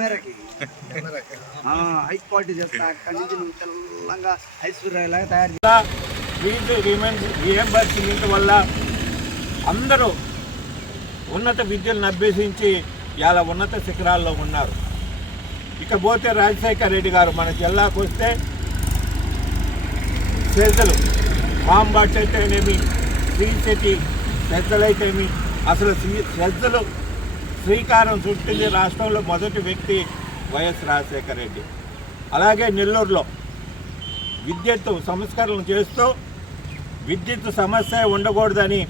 కెమెరాకి high quality చేస్తా. అక్కడి నుంచి నువ్వు తెల్లంగా ఐశ్వర్యలాగా తయారు చేస్తా. ఫీజు రిమెంట్ రియంబర్స్మెంట్ వల్ల అందరూ ఉన్నత విద్యలను అభ్యసించి ఇలా ఉన్నత శిఖరాల్లో ఉన్నారు. ఇక పోతే రాజశేఖర రెడ్డి గారు మన జిల్లాకు వస్తే శ్రద్ధలు. మాంబాట్ అయితేనేమి శ్రీశెట్టి శ్రద్ధలు అయితేమి అసలు శ్రద్ధలు శ్రీకారం చుట్టింది రాష్ట్రంలో మొదటి వ్యక్తి వైఎస్ రాజశేఖర రెడ్డి. అలాగే నెల్లూరులో విద్యుత్ సంస్కరణలు చేస్తూ విద్యుత్ సమస్య ఉండకూడదని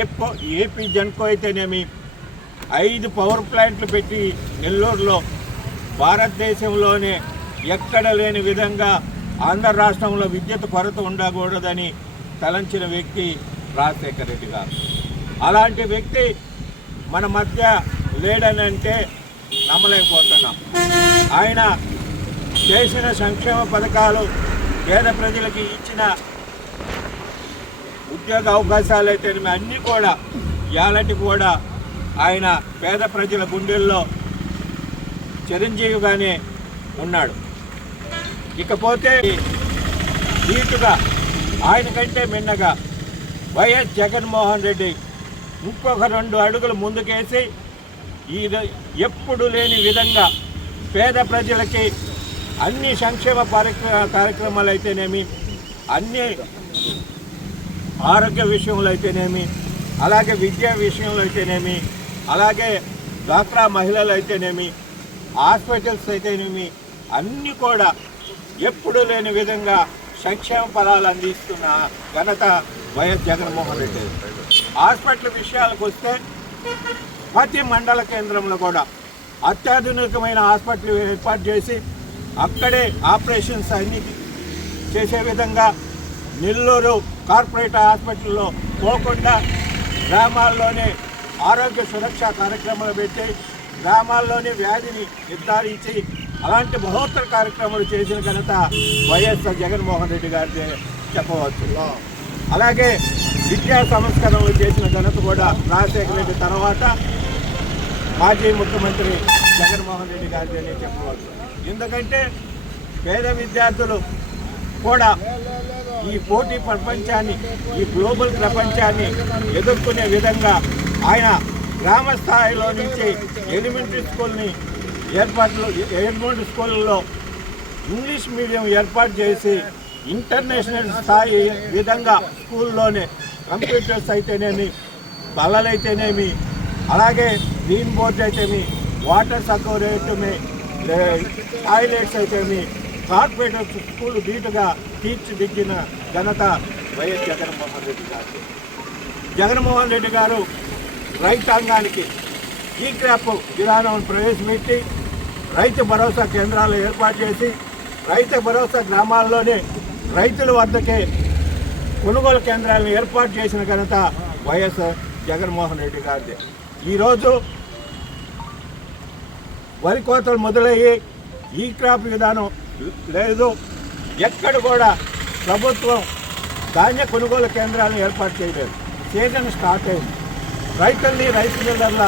ఏపో ఏపీ జన్కో అయితేనేమి ఐదు పవర్ ప్లాంట్లు పెట్టి నెల్లూరులో భారతదేశంలోనే ఎక్కడ లేని విధంగా ఆంధ్ర రాష్ట్రంలో విద్యుత్ కొరత ఉండకూడదని తలంచిన వ్యక్తి రాజశేఖర రెడ్డి గారు. అలాంటి వ్యక్తి మన మధ్య లేడని అంటే నమ్మలేకపోతున్నాం. ఆయన చేసిన సంక్షేమ పథకాలు పేద ప్రజలకి ఇచ్చిన ఉద్యోగ అవకాశాలు అయితే అన్నీ కూడా ఇలాంటి కూడా ఆయన పేద ప్రజల గుండెల్లో చిరంజీవిగానే ఉన్నాడు. ఇకపోతే నీటుగా ఆయన కంటే మిన్నగా వైఎస్ జగన్మోహన్ రెడ్డి ఇంకొక రెండు అడుగులు ముందుకేసి ఈ ఎప్పుడు లేని విధంగా పేద ప్రజలకి అన్ని సంక్షేమ కార్యక్రమాలు అయితేనేమి అన్ని ఆరోగ్య విషయంలో అయితేనేమి అలాగే విద్యా విషయంలో అయితేనేమి అలాగే డ్వాక్రా మహిళలు అయితేనేమి హాస్పిటల్స్ అయితేనేమి అన్నీ కూడా ఎప్పుడు లేని విధంగా సంక్షేమ ఫలాలు అందిస్తున్న ఘనత వైఎస్ జగన్మోహన్ రెడ్డి. హాస్పిటల్ విషయాలకు వస్తే ప్రతి మండల కేంద్రంలో కూడా అత్యాధునికమైన హాస్పిటల్ ఏర్పాటు చేసి అక్కడే ఆపరేషన్స్ అన్ని చేసే విధంగా నెల్లూరు కార్పొరేట్ హాస్పిటల్లో పోకుండా గ్రామాల్లోనే ఆరోగ్య సురక్ష కార్యక్రమాలు పెట్టి గ్రామాల్లోనే వ్యాధిని నిర్ధారించి అలాంటి మహోత్తర కార్యక్రమాలు చేసిన ఘనత వైఎస్ఆర్ జగన్మోహన్ రెడ్డి గారి చెప్పవచ్చు. అలాగే విద్యా సంస్కరణలు చేసిన ఘనత కూడా రాజశేఖర రెడ్డి తర్వాత మాజీ ముఖ్యమంత్రి జగన్మోహన్ రెడ్డి గారిది అని చెప్పవచ్చు ఎందుకంటే పేద విద్యార్థులు కూడా ఈ పోటీ ప్రపంచాన్ని ఈ గ్లోబల్ ప్రపంచాన్ని ఎదుర్కొనే విధంగా ఆయన గ్రామ స్థాయిలో నుంచి ఎలిమెంటరీ స్కూల్ని ఏర్పాట్లు ఎలిమెంటరీ స్కూళ్ళలో ఇంగ్లీష్ మీడియం ఏర్పాటు చేసి ఇంటర్నేషనల్ స్థాయి విధంగా స్కూల్లోనే కంప్యూటర్స్ అయితేనేమి బల్లలైతేనేమి అలాగే గ్రీన్ బోర్డ్ అయితేమి వాటర్ సౌకర్యమే టాయిలెట్స్ అయితేమి కార్పొరేటర్ స్కూల్ ధీటుగా తీర్చిదిద్దిన ఘనత వైఎస్ జగన్మోహన్ రెడ్డి గారు జగన్మోహన్ రెడ్డి గారు రైతాంగానికి ఈ క్రాప్ విధానం ప్రవేశపెట్టి రైతు భరోసా కేంద్రాలు ఏర్పాటు చేసి రైతు భరోసా గ్రామాల్లోనే రైతుల వద్దకే కొనుగోలు కేంద్రాలను ఏర్పాటు చేసిన ఘనత వైఎస్ జగన్మోహన్ రెడ్డి గారిదే. ఈరోజు వరి కోతలు మొదలయ్యి ఈ క్రాప్ విధానం లేదు. ఎక్కడ కూడా ప్రభుత్వం ధాన్య కొనుగోలు కేంద్రాలను ఏర్పాటు చేయలేదు. సీజన్ స్టార్ట్ అయింది. రైతుల్ని రైతు బిల్డర్ల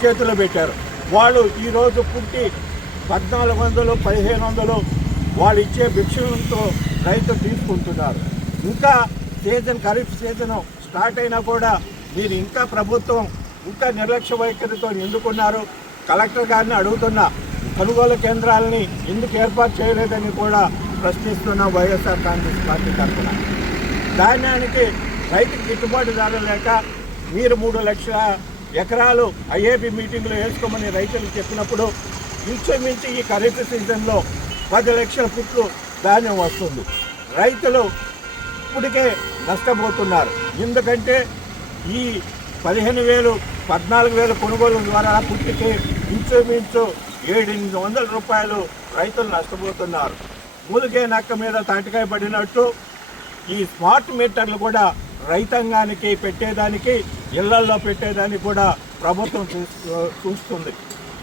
చేతిలో పెట్టారు. వాళ్ళు ఈరోజు పుట్టి పద్నాలుగు వందలు పదిహేను వందలు వాళ్ళు ఇచ్చే భిక్షలతో రైతు తీసుకుంటున్నారు. ఇంకా సీజన్ ఖరీఫ్ సీజన్ స్టార్ట్ అయినా కూడా మీరు ఇంకా ప్రభుత్వం ఇంకా నిర్లక్ష్య వైఖరితో ఎందుకున్నారు కలెక్టర్ గారిని అడుగుతున్న కొనుగోలు కేంద్రాలని ఎందుకు ఏర్పాటు చేయలేదని కూడా ప్రశ్నిస్తున్న వైఎస్ఆర్ కాంగ్రెస్ పార్టీ తరఫున. ధాన్యానికి రైతుకి గిట్టుబాటు ధర లేక మీరు మూడు లక్షల ఎకరాలు ఐఏపీ మీటింగ్లో వేసుకోమని రైతులు చెప్పినప్పుడు ఇంచుమించి ఈ ఖరీఫ్ సీజన్లో పది లక్షల పుట్లు ధాన్యం వస్తుంది. రైతులు ఇప్పటికే నష్టపోతున్నారు. ఎందుకంటే ఈ పదిహేను వేలు పద్నాలుగు వేలు కొనుగోలు ద్వారా పుట్టికి ఇంచుమించు ఏడెనిమిది వందల రూపాయలు రైతులు నష్టపోతున్నారు. మూలికే నక్క మీద తాటికాయ పడినట్టు ఈ స్మార్ట్ మీటర్లు కూడా రైతాంగానికి పెట్టేదానికి ఇళ్ళల్లో పెట్టేదానికి కూడా ప్రభుత్వం చూస్తుంది.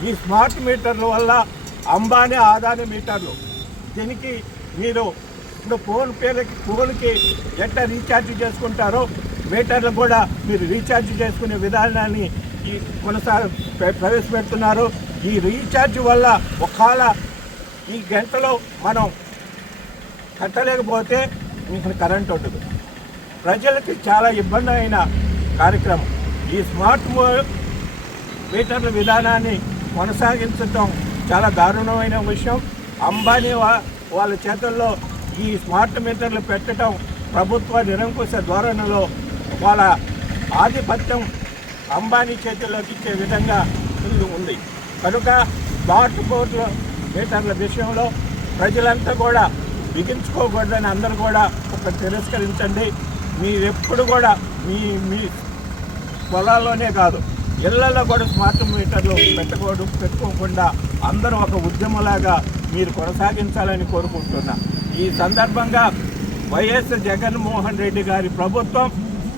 ఈ స్మార్ట్ మీటర్ల వల్ల అంబానీ ఆదాని మీటర్లు. దీనికి మీరు ఇప్పుడు ఫోన్ పేలకి ఫోన్కి ఎట్లా రీఛార్జ్ చేసుకుంటారో మీటర్లు కూడా మీరు రీఛార్జ్ చేసుకునే విధానాన్ని ఈ కొనసాగ ప్రవేశపెడుతున్నారు. ఈ రీఛార్జ్ వల్ల ఒకవేళ ఈ గంటలో మనం కట్టలేకపోతే మీకు కరెంట్ ఉండదు ప్రజలకి చాలా ఇబ్బంది అయిన కార్యక్రమం. ఈ స్మార్ట్ మీటర్ల విధానాన్ని కొనసాగించడం చాలా దారుణమైన విషయం. అంబానీ వా- వాళ్ళ చేతుల్లో ఈ స్మార్ట్ మీటర్లు పెట్టడం ప్రభుత్వ నిరంకుశ ధోరణిలో వాళ్ళ ఆధిపత్యం అంబానీ చేతుల్లోకి ఇచ్చే విధంగా ఉంది. కనుక స్మార్ట్ కోట్ల మీటర్ల విషయంలో ప్రజలంతా కూడా బిగించుకోకూడదని అందరూ కూడా ఒక తిరస్కరించండి. మీరెప్పుడు కూడా మీ మీ పొలాల్లోనే కాదు ఇళ్ళలో కూడా స్మార్ట్ మీటర్లు పెట్టుకోవడం పెట్టుకోకుండా అందరూ ఒక ఉద్యమలాగా మీరు కొనసాగించాలని కోరుకుంటున్నా. ఈ సందర్భంగా వైఎస్ జగన్మోహన్ రెడ్డి గారి ప్రభుత్వం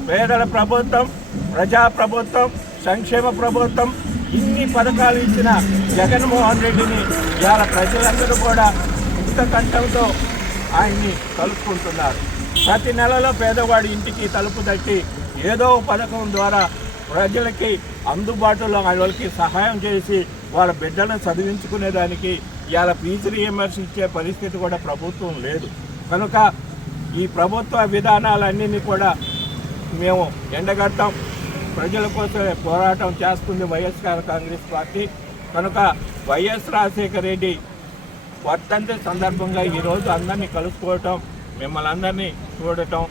పేదల ప్రభుత్వం ప్రజా ప్రభుత్వం సంక్షేమ ప్రభుత్వం ఇన్ని పథకాలు ఇచ్చిన జగన్మోహన్ రెడ్డిని ఇవాళ ప్రజలందరూ కూడా ఇంత కంఠంతో ఆయన్ని కలుపుకుంటున్నారు. ప్రతి నెలలో పేదవాడి ఇంటికి తలుపు తట్టి ఏదో పథకం ద్వారా ప్రజలకి అందుబాటులో వాళ్ళకి సహాయం చేసి వాళ్ళ బిడ్డలను చదివించుకునేదానికి ఇవాళ ఫీజు రియంబర్స్ ఇచ్చే పరిస్థితి కూడా ప్రభుత్వం లేదు. కనుక ఈ ప్రభుత్వ విధానాలన్నీ కూడా మేము ఎండగడతాం. ప్రజల కోసమే పోరాటం చేస్తుంది వైఎస్ఆర్ కాంగ్రెస్ పార్టీ. కనుక వైఎస్ రాజశేఖర రెడ్డి వర్ధంతి సందర్భంగా ఈరోజు అందరినీ కలుసుకోవటం మిమ్మల్ని అందరినీ చూడటం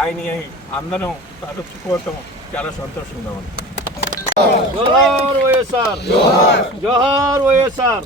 ఆయన అందరం తలుచుకోవటం చాలా సంతోషంగా ఉంది. జోహార్ వైఎస్ఆర్. జోహార్. జోహార్ వైఎస్ఆర్.